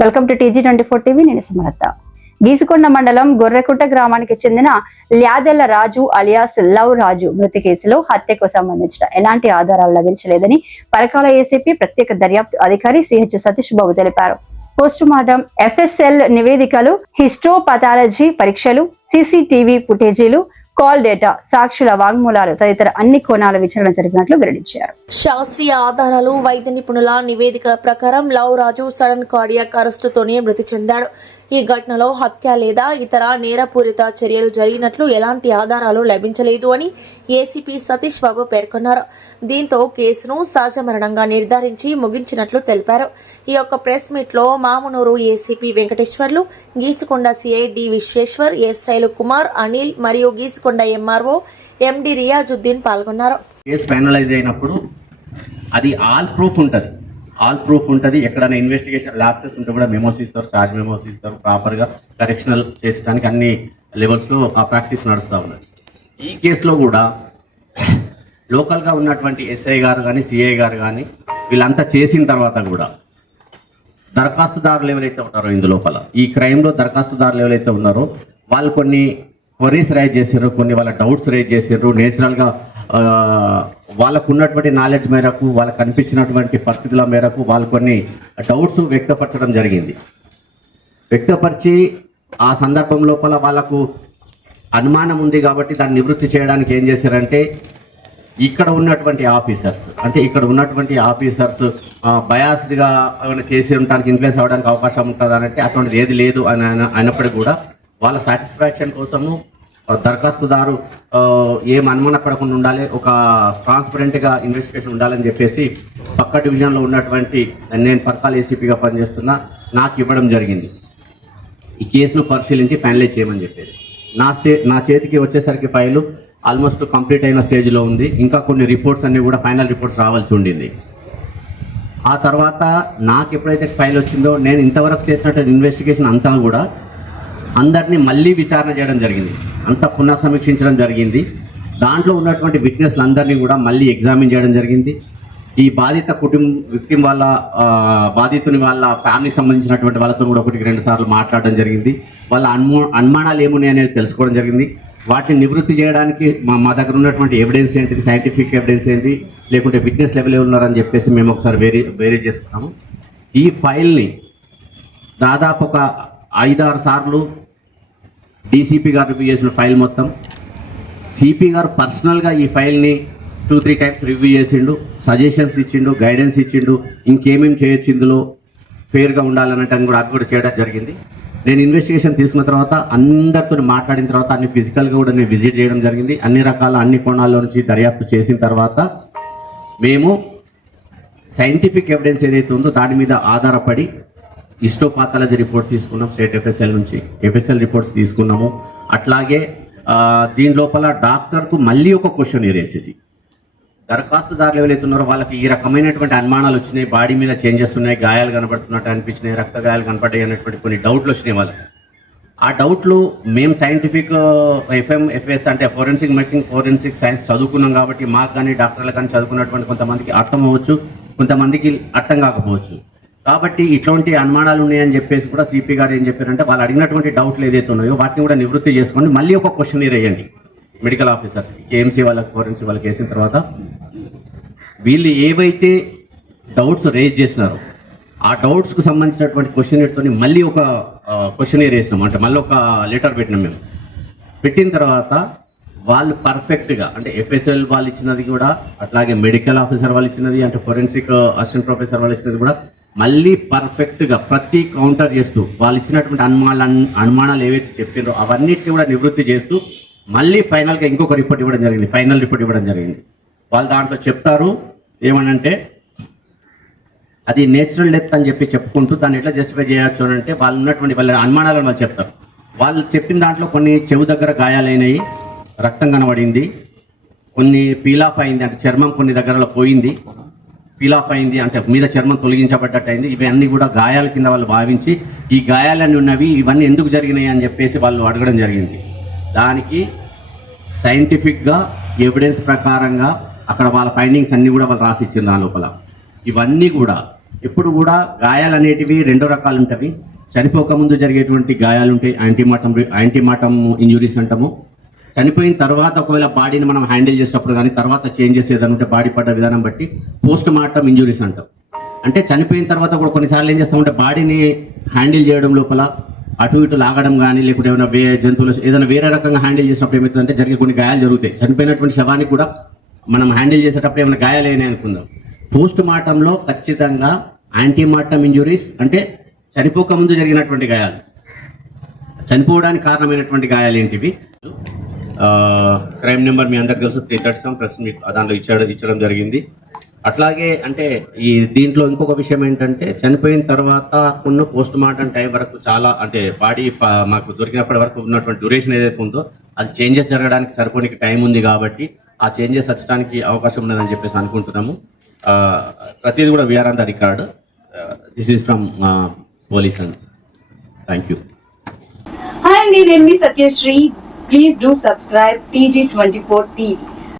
Welcome to TG24 TV. నేను సుమలత. గీసుకొండ మండలం గొర్రెకుంట గ్రామానికి చెందిన ల్యాదెల్ల రాజు అలియాస్ లవ్ రాజు మృతి కేసులో హత్యకు సంబంధించిన ఎలాంటి ఆధారాలు లభించలేదని పరకాల ఏసీపీ ప్రత్యేక దర్యాప్తు అధికారి సిహెచ్ సతీష్ బాబు తెలిపారు. పోస్టుమార్టం, FSL నివేదికలు, హిస్టోపథాలజీ పరీక్షలు, CCTV ఫుటేజీలు, కాల్ డేటా, సాక్షుల వాంగ్మూలాలు తదితర అన్ని కోణాల విచారణ జరిగినట్లు వెల్లడించారు. శాస్త్రీయ ఆధారాలు, వైద్య నిపుణుల నివేదికల ప్రకారం లవ్ రాజు సడన్ కార్డియాక్ అరెస్టుతోనే మృతి చెందాడు. ఈ ఘటనలో హత్య లేదా ఇతర నేరపూరిత చర్యలు జరిగినట్లు ఎలాంటి ఆధారాలు లభించలేదు అని ఏసీపీ సతీష్ బాబు పేర్కొన్నారు. దీంతో కేసును సహజ మరణంగా నిర్ధారించి ముగించినట్లు తెలిపారు. ఈ యొక్క ప్రెస్ మీట్ లో Mamunuru ACP Venkateswarlu, Geesukonda CI D Visweswar, ఎస్ఐలు కుమార్, అనిల్ మరియు గీసుకొండ MRO MD రియాజుద్దీన్ పాల్గొన్నారు. కేసు ఫైనలైజ్ అయినప్పుడు అది ఆల్ ప్రూఫ్ ఉంటుంది. ఎక్కడైనా ఇన్వెస్టిగేషన్ ల్యాబ్సెస్ ఉంటే కూడా మెమోస్ ఇస్తారు, చార్జ్ మెమోస్ ఇస్తారు. ప్రాపర్గా కరెక్షనల్ చేసడానికి అన్ని లెవెల్స్లో ఆ ప్రాక్టీస్ నడుస్తూ ఉన్నది. ఈ కేసులో కూడా లోకల్గా ఉన్నటువంటి SI గారు కానీ CI గారు కానీ వీళ్ళంతా చేసిన తర్వాత కూడా దరఖాస్తుదారులు ఎవరైతే ఉన్నారో ఇందులోపల ఈ క్రైమ్లో దరఖాస్తుదారులు ఎవరైతే ఉన్నారో వాళ్ళు కొన్ని క్వరీస్ రైజ్ చేసారు, కొన్ని వాళ్ళ డౌట్స్ రైజ్ చేసారు. నేచురల్గా వాళ్ళకు ఉన్నటువంటి నాలెడ్జ్ మేరకు, వాళ్ళకు కనిపించినటువంటి పరిస్థితుల మేరకు వాళ్ళు కొన్ని డౌట్స్ వ్యక్తపరచడం జరిగింది. వ్యక్తపరిచి ఆ సందర్భం లోపల వాళ్ళకు అనుమానం ఉంది కాబట్టి దాన్ని నివృత్తి చేయడానికి ఏం చేశారంటే ఇక్కడ ఉన్నటువంటి ఆఫీసర్స్ బయాస్డ్గా ఏమైనా చేసి ఉండడానికి ఇన్ఫ్లుయెన్స్ అవ్వడానికి అవకాశం ఉంటుంది అంటే అటువంటిది ఏది లేదు అని అయినప్పటికీ కూడా వాళ్ళ సాటిస్ఫాక్షన్ కోసము దరఖాస్తుదారు ఏం అనుమాన పడకుండా ఉండాలి, ఒక ట్రాన్స్పరెంట్గా ఇన్వెస్టిగేషన్ ఉండాలని చెప్పేసి పక్క డివిజన్లో ఉన్నటువంటి నేను పరకాల ఏసీపీగా పనిచేస్తున్నా నాకు ఇవ్వడం జరిగింది. ఈ కేసును పరిశీలించి ఫైనలైజ్ చేయమని చెప్పేసి నా చేతికి వచ్చేసరికి ఫైలు ఆల్మోస్ట్ కంప్లీట్ అయిన స్టేజ్లో ఉంది. ఇంకా కొన్ని రిపోర్ట్స్ అన్నీ కూడా ఫైనల్ రిపోర్ట్స్ రావాల్సి ఉండింది. ఆ తర్వాత నాకు ఎప్పుడైతే ఫైల్ వచ్చిందో నేను ఇంతవరకు చేసినటువంటి ఇన్వెస్టిగేషన్ అంతా కూడా అందరినీ మళ్ళీ విచారణ చేయడం జరిగింది, అంతా పునఃసమీక్షించడం జరిగింది. దాంట్లో ఉన్నటువంటి విట్నెస్లు అందరినీ కూడా మళ్ళీ ఎగ్జామిన్ చేయడం జరిగింది. ఈ బాధిత విక్టిమ్ వాళ్ళ బాధితుని వాళ్ళ ఫ్యామిలీకి సంబంధించినటువంటి వాళ్ళతో కూడా 1-2 సార్లు మాట్లాడడం జరిగింది. వాళ్ళ అనుమానాలు ఏమున్నాయి అనేది తెలుసుకోవడం జరిగింది. వాటిని నివృత్తి చేయడానికి మా దగ్గర ఉన్నటువంటి ఎవిడెన్స్ ఏంటిది, సైంటిఫిక్ ఎవిడెన్స్ ఏంటి, లేకుంటే విట్నెస్ లెవెల్ ఉన్నారని చెప్పేసి మేము ఒకసారి వేరీ చేసుకున్నాము. ఈ ఫైల్ని దాదాపు ఒక 5-6 సార్లు DCP గారు రివ్యూ చేసిన ఫైల్ మొత్తం CP గారు పర్సనల్గా ఈ ఫైల్ని 2-3 టైమ్స్ రివ్యూ చేసిండు, సజెషన్స్ ఇచ్చిండు, గైడెన్స్ ఇచ్చిండు. ఇంకేమేమి చేయొచ్చు ఇందులో ఫేర్గా ఉండాలన్నట్టు కూడా అది కూడా చేయడం జరిగింది. నేను ఇన్వెస్టిగేషన్ తీసుకున్న తర్వాత అందరితో మాట్లాడిన తర్వాత అన్ని ఫిజికల్గా కూడా నేను విజిట్ చేయడం జరిగింది. అన్ని కోణాల్లో నుంచి దర్యాప్తు చేసిన తర్వాత మేము సైంటిఫిక్ ఎవిడెన్స్ ఏదైతే ఉందో దాని మీద ఆధారపడి హిస్టోపాథాలజీ రిపోర్ట్ తీసుకున్నాం. స్టేట్ FSL నుంచి FSL రిపోర్ట్స్ తీసుకున్నాము. అట్లాగే దీని లోపల డాక్టర్కు మళ్ళీ ఒక క్వశ్చన్ వేసేసి దరఖాస్తుదారులు ఎవరైతే ఉన్నారో వాళ్ళకి ఈ రకమైనటువంటి అనుమానాలు వచ్చినాయి, బాడీ మీద చేంజెస్ ఉన్నాయి, గాయాలు కనబడుతున్నట్టు అనిపించినాయి, రక్త గాయాలు కనపడ్డాయి అనేటువంటి కొన్ని డౌట్లు వచ్చినాయి వాళ్ళకి. ఆ డౌట్లు మేము సైంటిఫిక్ FS అంటే ఫోరెన్సిక్ సైన్స్ చదువుకున్నాం కాబట్టి మాకు కానీ డాక్టర్లకు కానీ చదువుకున్నటువంటి కొంతమందికి అర్థం అవ్వచ్చు, కొంతమందికి అర్థం కాకపోవచ్చు. కాబట్టి ఇట్లాంటి అనుమానాలు ఉన్నాయని చెప్పేసి కూడా CP గారు ఏం చెప్పారంటే వాళ్ళు అడిగినటువంటి డౌట్లు ఏదైతే ఉన్నాయో వాటిని కూడా నివృత్తి చేసుకొని మళ్ళీ ఒక క్వశ్చన్ వేయండి మెడికల్ ఆఫీసర్స్, KMC వాళ్ళకి, ఫోరెన్సిక్ వాళ్ళకి వేసిన తర్వాత వీళ్ళు ఏవైతే డౌట్స్ రేజ్ చేసినారో ఆ డౌట్స్కు సంబంధించినటువంటి క్వశ్చన్తో మళ్ళీ ఒక క్వశ్చన్ వేసినాం. అంటే మళ్ళీ ఒక లెటర్ పెట్టినాం. మేము పెట్టిన తర్వాత వాళ్ళు పర్ఫెక్ట్గా అంటే FSL వాళ్ళు ఇచ్చినది కూడా, అట్లాగే మెడికల్ ఆఫీసర్ వాళ్ళు ఇచ్చినది, అంటే ఫోరెన్సిక్ అసిస్టెంట్ ప్రొఫెసర్ వాళ్ళు ఇచ్చినది కూడా మళ్ళీ పర్ఫెక్ట్గా ప్రతి కౌంటర్ చేస్తూ వాళ్ళు ఇచ్చినటువంటి అనుమానాలు ఏవైతే చెప్పారో అవన్నిటిని కూడా నివృత్తి చేస్తూ మళ్ళీ ఫైనల్గా ఇంకొక రిపోర్ట్ ఇవ్వడం జరిగింది, ఫైనల్ రిపోర్ట్ ఇవ్వడం జరిగింది. వాళ్ళు దాంట్లో చెప్తారు ఏమనంటే అది నేచురల్ డెత్ అని చెప్పుకుంటూ దాన్ని ఎట్లా జస్టిఫై చేయొచ్చు అని అంటే వాళ్ళు ఉన్నటువంటి వాళ్ళ అనుమానాలను వాళ్ళు చెప్తారు. వాళ్ళు చెప్పిన దాంట్లో కొన్ని చెవు దగ్గర గాయాలైనవి, రక్తం కనబడింది, కొన్ని పీలాఫ్ అయింది అంటే చర్మం కొన్ని దగ్గరలో పోయింది, పీలాఫ్ అయింది అంటే మీద చర్మం తొలగించబడ్డట్టు అయింది. ఇవన్నీ కూడా గాయాల కింద వాళ్ళు భావించి ఈ గాయాలన్నీ ఉన్నవి ఇవన్నీ ఎందుకు జరిగినాయి అని చెప్పేసి వాళ్ళు అడగడం జరిగింది. దానికి సైంటిఫిక్గా ఎవిడెన్స్ ప్రకారంగా అక్కడ వాళ్ళ ఫైండింగ్స్ అన్నీ కూడా వాళ్ళు రాసి ఇచ్చింది. దాని లోపల ఇవన్నీ కూడా ఇప్పుడు కూడా గాయాలు అనేటివి రెండో రకాలు ఉంటవి. చనిపోకముందు జరిగేటువంటి గాయాలు ఉంటాయి, యాంటీమార్టం ఇంజురీస్ అంటాము. చనిపోయిన తర్వాత ఒకవేళ బాడీని మనం హ్యాండిల్ చేసేటప్పుడు కానీ తర్వాత చేంజెస్ ఏదైనా ఉంటే బాడీ పడ్డ విధానం బట్టి పోస్ట్ మార్టం ఇంజురీస్ అంటాం. అంటే చనిపోయిన తర్వాత కూడా కొన్నిసార్లు ఏం చేస్తామంటే బాడీని హ్యాండిల్ చేయడం లోపల అటు ఇటు లాగడం కానీ లేకుంటే ఏమైనా జంతువులు ఏదైనా వేరే రకంగా హ్యాండిల్ చేసినప్పుడు ఏమవుతుందంటే జరిగే కొన్ని గాయాలు జరుగుతాయి. చనిపోయినటువంటి శవానికి కూడా మనం హ్యాండిల్ చేసేటప్పుడు ఏమైనా గాయాలు అయినాయి అనుకుందాం. పోస్ట్ మార్టంలో ఖచ్చితంగా యాంటీమార్టం ఇంజురీస్ అంటే చనిపోకముందు జరిగినటువంటి గాయాలు, చనిపోవడానికి కారణమైనటువంటి గాయాలు ఏంటివి. క్రైమ్ నెంబర్ మీ అందరికి తెలుసు 337 ప్లస్ మీకు దాంట్లో ఇచ్చడం జరిగింది. అట్లాగే అంటే ఈ దీంట్లో ఇంకొక విషయం ఏంటంటే చనిపోయిన తర్వాత ఉన్న పోస్ట్ మార్టం టైం వరకు చాలా అంటే బాడీ మాకు దొరికినప్పటి వరకు ఉన్నటువంటి డ్యూరేషన్ ఏదైతే ఉందో అది చేంజెస్ జరగడానికి సరిపోనికి టైం ఉంది కాబట్టి ఆ చేంజెస్ వచ్చడానికి అవకాశం ఉన్నదని చెప్పేసి అనుకుంటున్నాము. ప్రతిదీ కూడా we are on the record. This is from police and thank you. Hi అండి, నేను మీ Satyasri. Please do subscribe TG24 TV.